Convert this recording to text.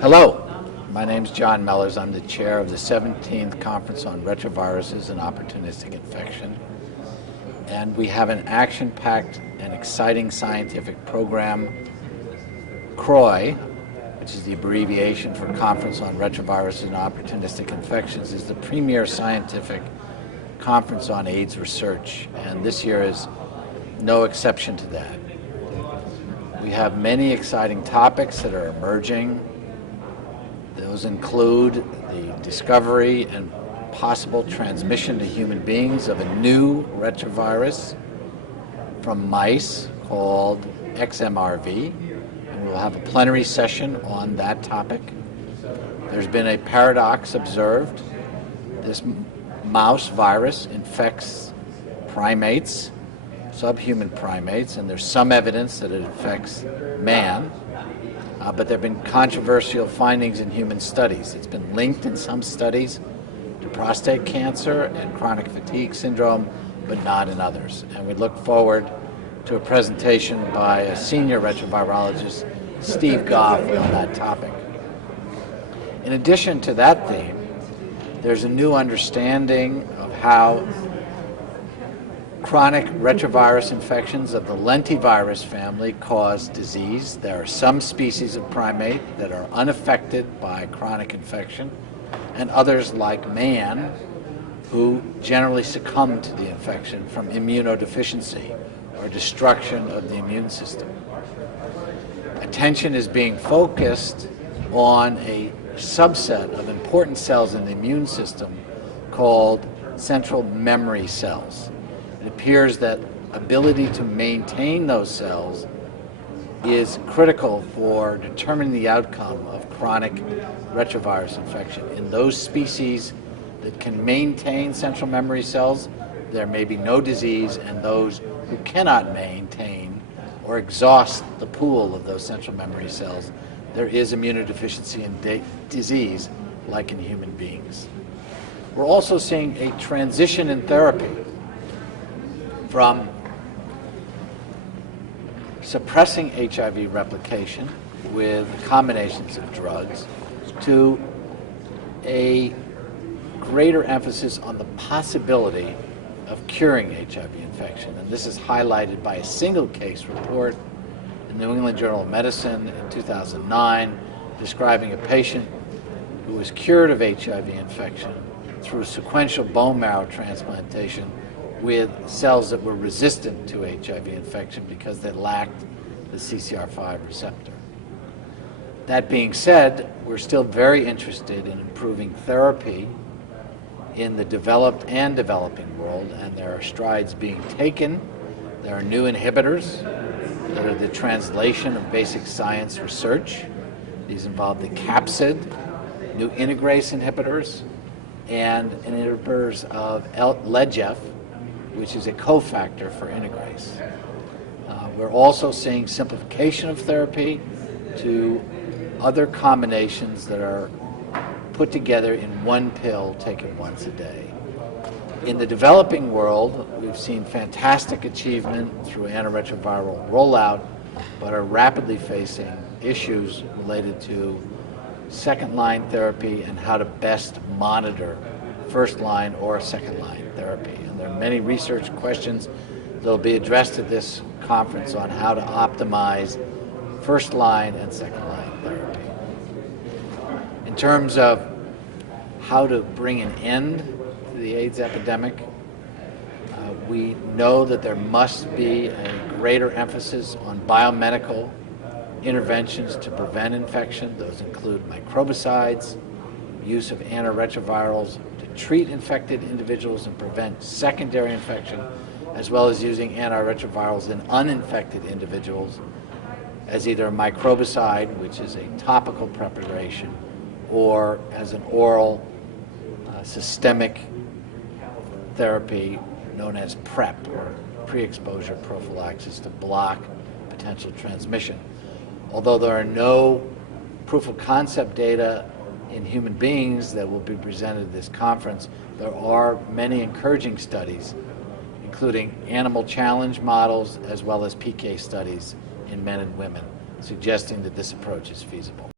Hello, my name is John Mellors. I'm the chair of the 17th Conference on Retroviruses and Opportunistic Infection. And we have an action-packed and exciting scientific program. CROI, which is the abbreviation for Conference on Retroviruses and Opportunistic Infections, is the premier scientific conference on AIDS research, and this year is no exception to that. We have many exciting topics that are emerging. Those include the discovery and possible transmission to human beings of a new retrovirus from mice called XMRV, and we'll have a plenary session on that topic. There's been a paradox observed. This mouse virus infects primates, subhuman primates, and there's some evidence that it infects man. But there have been controversial findings in human studies. It's been linked in some studies to prostate cancer and chronic fatigue syndrome, but not in others. And we look forward to a presentation by a senior retrovirologist, Steve Goff, on that topic. In addition to that theme, there's a new understanding of how chronic retrovirus infections of the lentivirus family cause disease. There are some species of primate that are unaffected by chronic infection, and others, like man, who generally succumb to the infection from immunodeficiency or destruction of the immune system. Attention is being focused on a subset of important cells in the immune system called central memory cells. It appears that ability to maintain those cells is critical for determining the outcome of chronic retrovirus infection. In those species that can maintain central memory cells, there may be no disease, and those who cannot maintain or exhaust the pool of those central memory cells, there is immunodeficiency and disease, like in human beings. We're also seeing a transition in therapy from suppressing HIV replication with combinations of drugs to a greater emphasis on the possibility of curing HIV infection. And this is highlighted by a single case report in the New England Journal of Medicine in 2009 describing a patient who was cured of HIV infection through sequential bone marrow transplantation with cells that were resistant to HIV infection because they lacked the CCR5 receptor. That being said, we're still very interested in improving therapy in the developed and developing world, and there are strides being taken. There are new inhibitors that are the translation of basic science research. These involve the capsid, new integrase inhibitors, and inhibitors of LEGF, which is a cofactor for integrase. We're also seeing simplification of therapy to other combinations that are put together in one pill taken once a day. In the developing world, we've seen fantastic achievement through antiretroviral rollout, but are rapidly facing issues related to second-line therapy and how to best monitor first-line or second-line therapy. And there are many research questions that will be addressed at this conference on how to optimize first-line and second-line therapy. In terms of how to bring an end to the AIDS epidemic, we know that there must be a greater emphasis on biomedical interventions to prevent infection. Those include microbicides, use of antiretrovirals to treat infected individuals and prevent secondary infection, as well as using antiretrovirals in uninfected individuals as either a microbicide, which is a topical preparation, or as an oral systemic therapy known as PrEP, or pre-exposure prophylaxis, to block potential transmission. Although there are no proof of concept data in human beings that will be presented at this conference, there are many encouraging studies, including animal challenge models as well as PK studies in men and women, suggesting that this approach is feasible.